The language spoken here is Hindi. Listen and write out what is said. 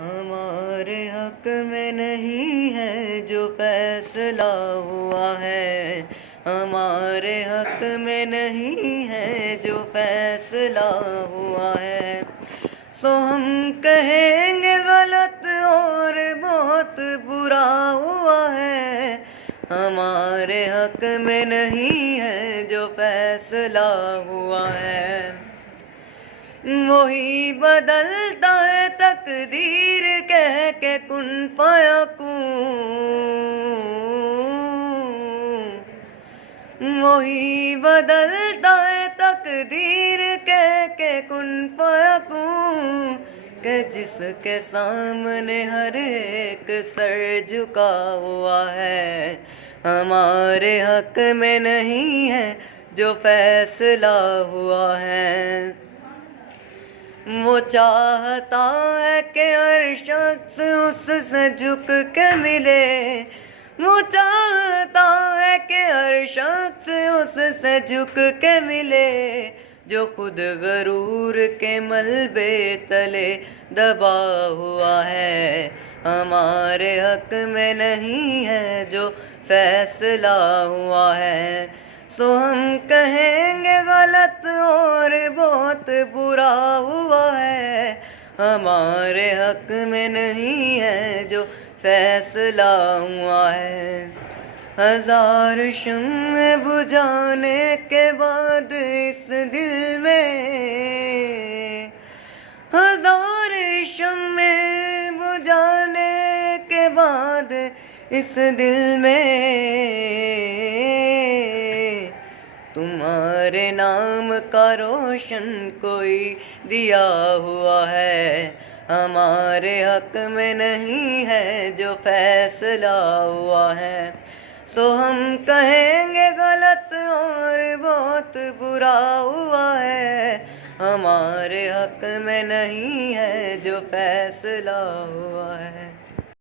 हमारे हक में नहीं है जो फैसला हुआ है। हमारे हक में नहीं है जो फैसला हुआ है। सो हम कहेंगे गलत और बहुत बुरा हुआ है। हमारे हक में नहीं है जो फैसला हुआ है। वही बदलता है तकदीर कह के कुन फयकूं। वही बदलता है तकदीर कह के कुन फयकूं। कि जिसके सामने हर एक सर झुका हुआ है। हमारे हक में नहीं है जो फैसला हुआ है। वो चाहता है कि हर शख्स उससे झुक के मिले। वो चाहता है कि हर शख्स उससे झुक के मिले। जो खुद गरूर के मलबे तले दबा हुआ है। हमारे हक में नहीं है जो फैसला हुआ है। सो हम कहेंगे गलत और बहुत बुरा हुआ है। हमारे हक में नहीं है जो फैसला हुआ है। हजार शम्मे बुझाने के बाद इस दिल में, हजार शम्मे बुझाने के बाद इस दिल में तुम्हारे नाम का रोशन कोई दिया हुआ है। हमारे हक में नहीं है जो फैसला हुआ है। सो हम कहेंगे गलत और बहुत बुरा हुआ है। हमारे हक में नहीं है जो फैसला हुआ है।